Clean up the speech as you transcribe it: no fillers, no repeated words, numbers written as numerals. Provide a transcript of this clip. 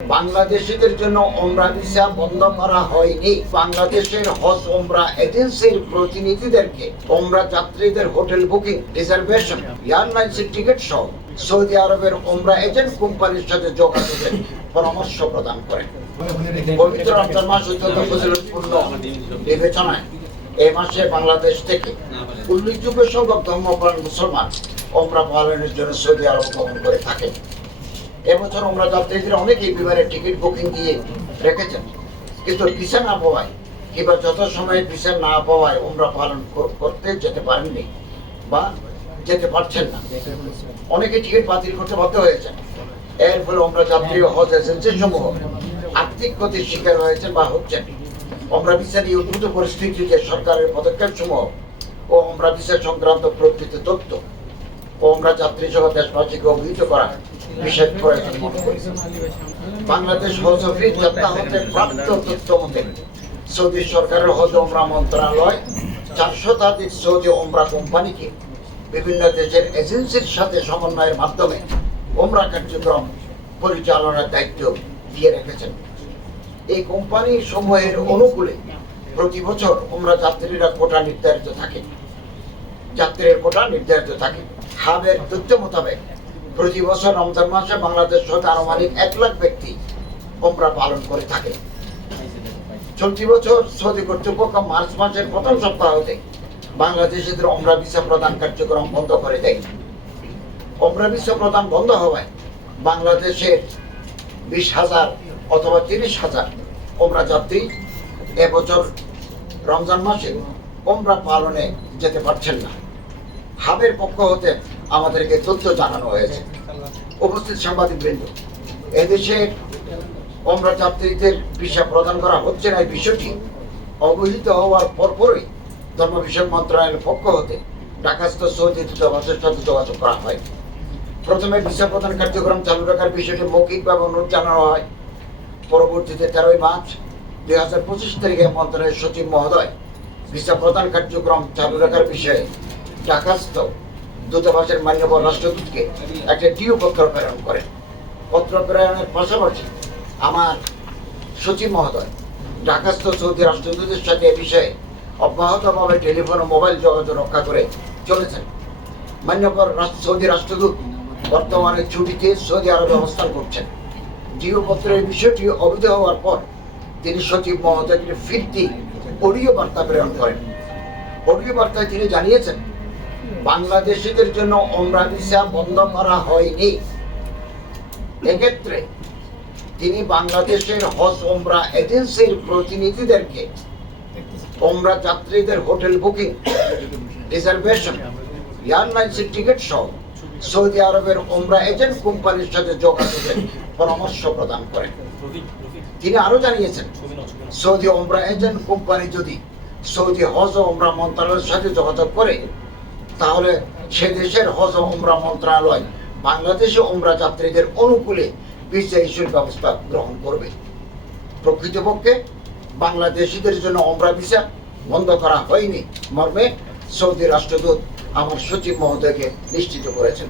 বাংলাদেশিদের জন্য ওমরা ভিসা বন্ধ করা হয়নি। বাংলাদেশের হজ ওমরা এজেন্সির প্রতিনিধিদেরকে ওমরা যাত্রীদের হোটেল বুকিং, রিজার্ভেশন, এয়ারলাইন্সের টিকিট সহ সৌদি আরবের ওমরা এজেন্ট কোম্পানির সাথে যোগাযোগের পরামর্শ প্রদান করেন। পবিত্র রমজান মাস অত্যন্ত ফজিলতপূর্ণ বিবেচনায় এই মাসে বাংলাদেশ থেকে উল্লেখযোগ্য সংখ্যক ধর্মপ্রাণ মুসলমান ওমরা পালনের জন্য সৌদি আরব গমন করে থাকেন। এবছর ওমরা যাত্রীদের অনেকেই বিমানের টিকিট বুকিং দিয়ে রেখেছেন, কিন্তু ভিসা না পাওয়ায় কিংবা যত সময় ভিসা না পাওয়ায় ওমরা পালন করতে যেতে পারেননি বা যেতে পারছেন না। অনেকে টিকিট বাতিল করতে বাধ্য হয়েছেন। এর ফলে ওমরা যাত্রী ও হজ এজেন্সি সমূহ আর্থিক ক্ষতির শিকার হয়েছেন বা হচ্ছেন। ওমরা ভিসা নিয়ে উদ্ভূত পরিস্থিতিতে সরকারের পদক্ষেপ সমূহ ও ওমরা ভিসা সংক্রান্ত প্রকৃত তথ্য ও ওমরা যাত্রী সহ দেশবাসীকে অবহিত করা বিশেষ প্রয়োজন মনে করি। বাংলাদেশ হজ অফিস যাত্রা হতে প্রাপ্ত তথ্য মতে সৌদি সরকারের হজ ওমরা মন্ত্রণালয় 400 সৌদি ওমরা কোম্পানিকে বিভিন্ন দেশের এজেন্সির সাথে সমন্বয়ের মাধ্যমে ওমরা কার্যক্রম পরিচালনার দায়িত্ব দিয়ে রেখেছেন। এই কোম্পানি সমূহের অনুকূলে প্রতি বছর ওমরা যাত্রীরা কোটা নির্ধারিত থাকে। হাবের তথ্য মোতাবেক প্রতি বছর রমজান মাসে বাংলাদেশ সহ আনুমানিক 1 লাখ ব্যক্তি ওমরা পালন করে থাকে। চলতি বছর সৌদি কর্তৃপক্ষ মার্চ মাসের প্রথম সপ্তাহ হতে বাংলাদেশিদের ওমরা ভিসা প্রদান কার্যক্রম বন্ধ করে দেয়। ওমরা ভিসা প্রদান বন্ধ হওয়ায় বাংলাদেশের 20,000 অথবা 30,000 ওমরা যাত্রী এবছর রমজান মাসে ওমরা পালনে যেতে পারছেন না। হাবের পক্ষ হতে আমাদেরকে তথ্য জানানো হয়েছে। উপস্থিত সাংবাদিকবৃন্দ, এদেশে ওমরা যাত্রীদের ভিসা প্রদান করা হচ্ছে না এই বিষয়টি অবহিত হওয়ার পরপরই ধর্ম বিষয়ক মন্ত্রণালয়ের পক্ষ হতে ঢাকাস্থ সৌদি দূতাবাসের সাথে যোগাযোগ করা হয়। প্রথমে ভিসা প্রদান কার্যক্রম চালু রাখার বিষয়টি মৌখিকভাবে অনুরোধ জানানো হয়। পরবর্তীতে 13 মার্চ 2025 তারিখে মন্ত্রণালয়ের সচিব মহোদয় ভিসা প্রদান কার্যক্রম চালু রাখার বিষয়ে ঢাকাস্থ দূতাবাসের মাননীয় রাষ্ট্রদূতকে একটা ডিও পত্র প্রেরণ করেন। পত্র প্রেরণের পাশাপাশি আমার সচিব মহোদয় ঢাকাস্থ সৌদি রাষ্ট্রদূতের সাথে এ বিষয়ে অব্যাহতভাবে টেলিফোন ও মোবাইল যোগাযোগ রক্ষা করে চলেছেন। মান্যবর সৌদি রাষ্ট্রদূত বর্তমানে ছুটিতে সৌদি আরবে অবস্থান করছেন। ডিও পত্রের বিষয়টি অবহিত হওয়ার পর তিনি সচিব মহোদয়কে ফিরতি অডিও বার্তা প্রেরণ করেন। অডিও বার্তায় তিনি জানিয়েছেন, বাংলাদেশিদের জন্য ওমরা ভিসা বন্ধ করা হয়নি। এক্ষেত্রে তিনি বাংলাদেশের হজ ওমরা এজেন্সির প্রতিনিধিদেরকে ওমরা যাত্রীদের হোটেল বুকিং, রিজার্ভেশন, এয়ারলাইন্সের টিকিট সহ সৌদি আরবের ওমরা এজেন্ট কোম্পানির সাথে যোগাযোগের পরামর্শ প্রদান করেন। তিনি আরো জানিয়েছেন, সৌদি ওমরা এজেন্ট কোম্পানি যদি সৌদি হজ ও ওমরা মন্ত্রণালয়ের সাথে যোগাযোগ করে, তাহলে সে দেশের হজ ও ওমরা মন্ত্রণালয় বাংলাদেশে ওমরা যাত্রীদের অনুকূলে ভিসা ইস্যুর ব্যবস্থা গ্রহণ করবে। প্রকৃতপক্ষে বাংলাদেশিদের জন্য ওমরা ভিসা বন্ধ করা হয়নি মর্মে সৌদি রাষ্ট্রদূত আমার সচিব মহোদয়কে নিশ্চিত করেছেন।